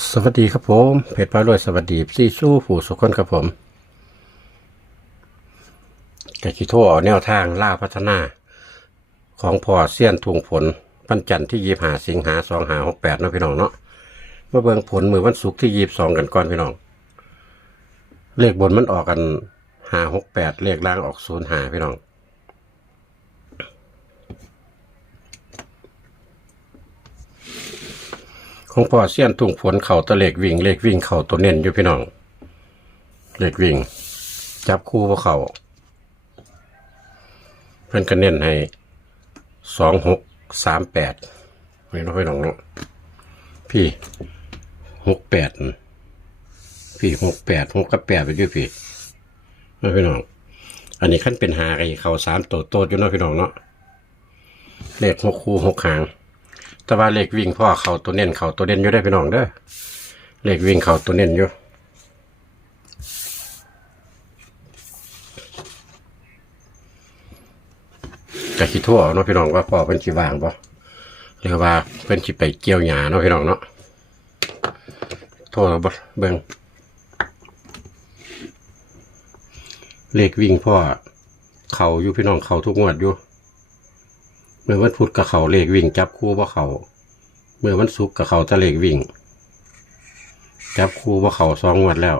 สวัสดีครับผมเพจพารวยสวัสดีซี่สู้ผู้สุขคนครับผมกะคิโทรเอาแนวทางล่าพัฒนา ของพ่อเสี้ยนทุงผลวันจันทร์ที่ยีบหาสิงหาสองหาหกแปดนะพี่น้องเนาะมาเบิ่งผลมือวันศุกร์ที่ยีบสองกันก่อนพี่น้อง เลขบนมันออกกันหาหกแปดเลขล่างออกศูนย์หาพี่น้อง ของพ่อเสี้ยนทุ่งฝนเข่าตะเลกวิ่งเลขวิ่งเข่าตัวเน้นอยู่พี่น้องเลขวิ่ง จับคู่พวกเขาเพื่อนก็เน้นให้สองหกสามแปดไม่รู้พี่น้องเนาะพี่หกแปดพี่หกแปดหกกับแปดไปด้วยพี่นะพี่น้อง อันนี้ขั้นเป็นหาไอเข่าสามตัวโตดอยู่เนาะพี่น้องเนาะเลขหกคู่หกหาง แต่ว่าเลขวิ่งพ่อเขาตัวเน้นเขาตัวเด่นอยู่ได้พี่น้องเด้อเลขวิ่งเขาตัวเน้นอยู่จะคิดทั่วเอเนาะพี่น้องว่าพ่อเป็นชีวางปะหรือว่าเป็นชีไปเกี่ยวหญ้าเนาะพี่น้องเนาะโทษบ่เบิ่งเลขวิ่งพ่อเขาอยู่พี่น้องเขาทุกงวดอยู่ เมื่อวันพุธกับเขาเลขวิ่ง จับคู่ว่าเขาเมื่อวันศุกร์กับเขาตะเลขวิ่ง จับคู่ว่าเขาสองงวดแล้ว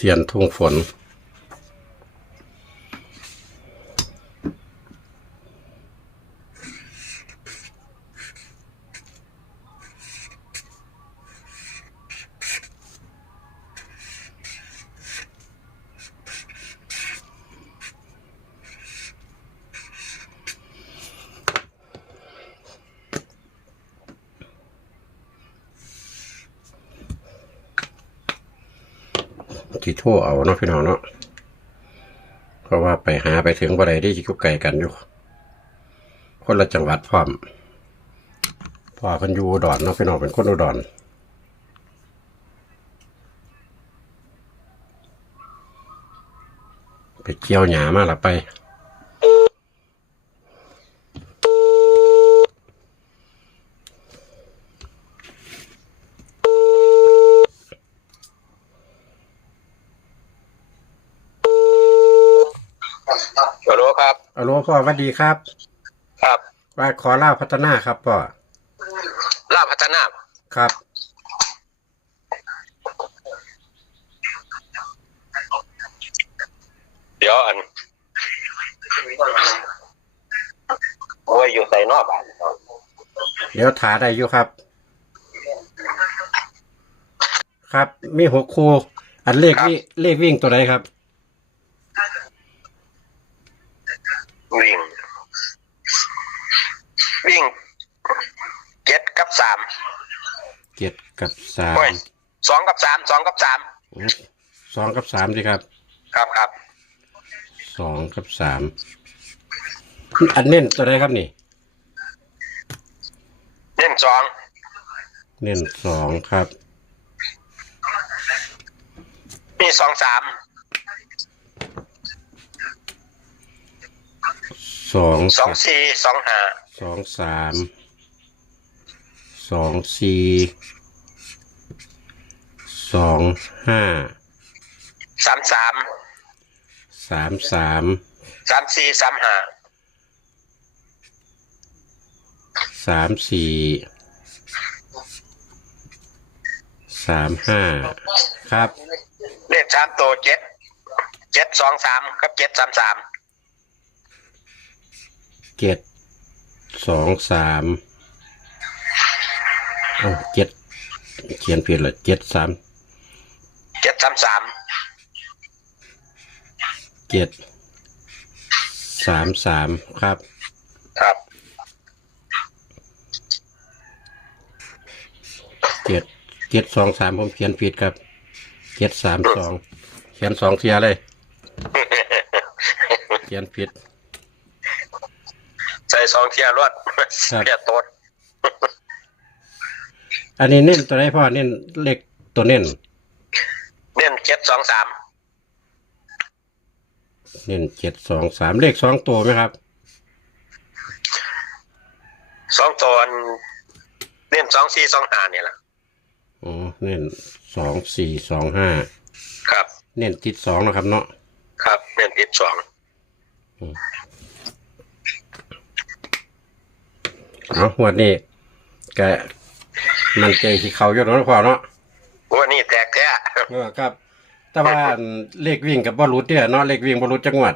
เสียนทุ่งฝน ที่โทรเอาเนาะพี่น้องเนาะเพราะว่าไปหาไปถึงบ่ได้ที่อยู่ไก่กันอยู่ คนละจังหวัดพร้อมพ่อเพิ่นอยู่อุดรเนาะพี่น้องเป็นคนอุดรไปเกี่ยวหยามาละไป ฮัลโหล ครับเอาโลพ่อสวัสดีครับ ครับว่าขอเล่าพัฒนาครับพ่อลาบพัฒนาครับ เดี๋ยวอันโอ้ยอยู่ใส่นอกบ้านเดี๋ยวถาได้อยู่ครับ ครับมีหกคู่อันเลขวิ่งเลขวิ่งตัวไหนครับ วิ่ง วิ่งเจ็ดกับสามเจ็ดกับสามโอ้ยสองกับสามสองกับสามสองกับสามสิครับครับครับสองกับสามอันเน้นตัวไหนครับนี่ เล่นสองเน้นสองครับ มีสองสาม สองสองสี่สองห้าสองสามสองสี่สองห้าสามสามสามสามสามสี่สามห้าสามสี่สามห้าครับ เลขสามตัวเจ็ดเจ็ดสองสามกับเจ็ดสามสาม เจ็ดสองสามโอ้เจ็ดเขียนผิดละเจ็ดสามเจ็ดสามสามเจ็ดสามสามครับ ครับเจ็ดเจ็ดสองสามผมเขียนผิดครับเจ็ดสามสองเขียนสองเทียเลย เขียนผิดใส่สองเทียรวดครับเทียโต๊ดอันนี้เน้นตัวไหนพ่อเน้นเลขตัวเน้นเน้นเจ็ดสองสามเน้นเจ็ดสองสามเลขสองตัวไหมครับสองตัวเน้นสองสี่สองห้าเนี่ยแหละอ๋อเน้นสองสี่สองห้าครับ เน้นติดสองนะครับเนาะครับ เน้นติดสอง เอางวันนี้แกมันใจที่เขาอยู่เนาะพ่อเนาะวันนี้แตกแท้เออครับ แต่ว่าอันเลขวิ่งกับบอลลูดเนี่ยเนาะเลขวิ่งบอลลูดจังหวัด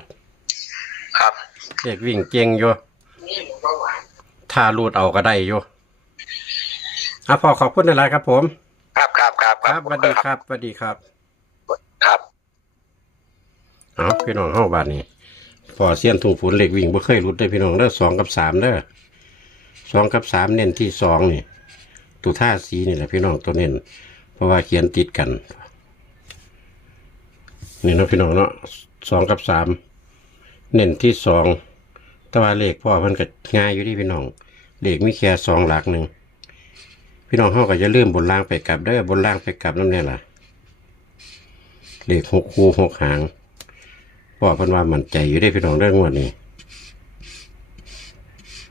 ครับเลขวิ่งเก่งอยู่ถ้ารูดเอาก็ได้อยู่อะพ่อขอบคุณอะไรครับผม ครับครับครับครับสวัสดีครับสวัสดีครับ ครับเอาพี่น้องเข้าบ้านนี้พอเสี้ยนถูกฝนเหล็กวิ่งบ่เคยรุดได้อพี่น้องเด้อสองกับสามเด้อ สองกับสามเน้นที่สองนี่ ตัวท่าสีนี่แหละพี่น้องตัวเน้นเพราะว่าเขียนติดกัน นี่นะพี่น้องเนาะสองกับสามเน้นที่สองแต่ว่าเลขพ่อเพิ่นก็ง่ายอยู่ที่พี่น้องเลขมีแค่สองหลักหนึ่งพี่น้องเขาก็จะเริ่มบนล่างไปกลับเด้บนล่างไปกลับนั่นแน่ล่ะเลขหกคู่หกหางพ่อเพิ่นว่ามั่นใจอยู่ได้พี่น้องเรื่องงวดนี้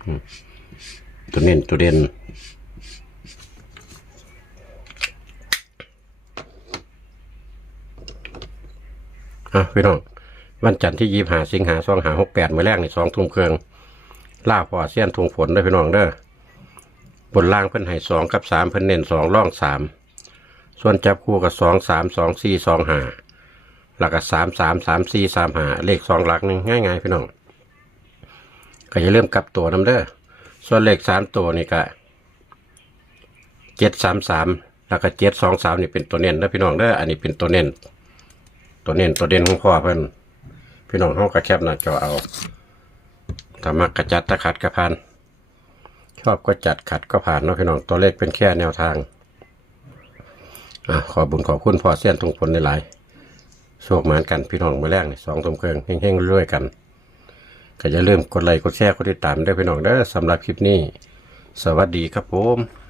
อืม ตัวเน้นตัวเด่นอะพี่น้องวันจันทร์ที่ยี่หาสิงหาสองหาหกแปดมือแรกนี่สองทุ่มเครื่องล่าพอเสี้ยนทุ่งฝนได้อพี่น้องเด้อบนล่างเพิ่นให้สองกับสามเพิ่นเน้นสองร่องสามส่วนจับคู่กับสองสามสองสี่สองหาหลักกับสามสามสามสี่สามหาเลขสองหลักหนึ่งง่ายๆพี่น้องก็อย่าเริ่มกลับตัวน้ำเด้อ ส่วนเลขสามตัวนี่ก็เจ็ดสามสามแล้วก็เจ็ดสองสามนี่เป็นตัวเน้นนะพี่น้องเด้ออันนี้เป็นตัวเน้นตัวเน้นตัวเด่นของพ่อเพิ่นพี่น้องห้องกระแคบหน้าจอเอาถ้ามักระจัดตะขัดกระพันชอบก็จัดขัดก็ผ่านเนาะพี่น้องตัวเลขเป็นแค่แนวทางอะขอบุญขอบคุณพ่อเสี้ยนตรงผลในหลายโชคหมานกันพี่น้องมือแรกนี่สองตุ้มเครื่องเฮงๆรวยกัน ก็อย่าลืมกดไลค์กดแชร์กดติดตามด้วยพี่น้องเด้อสำหรับคลิปนี้ สวัสดีครับผม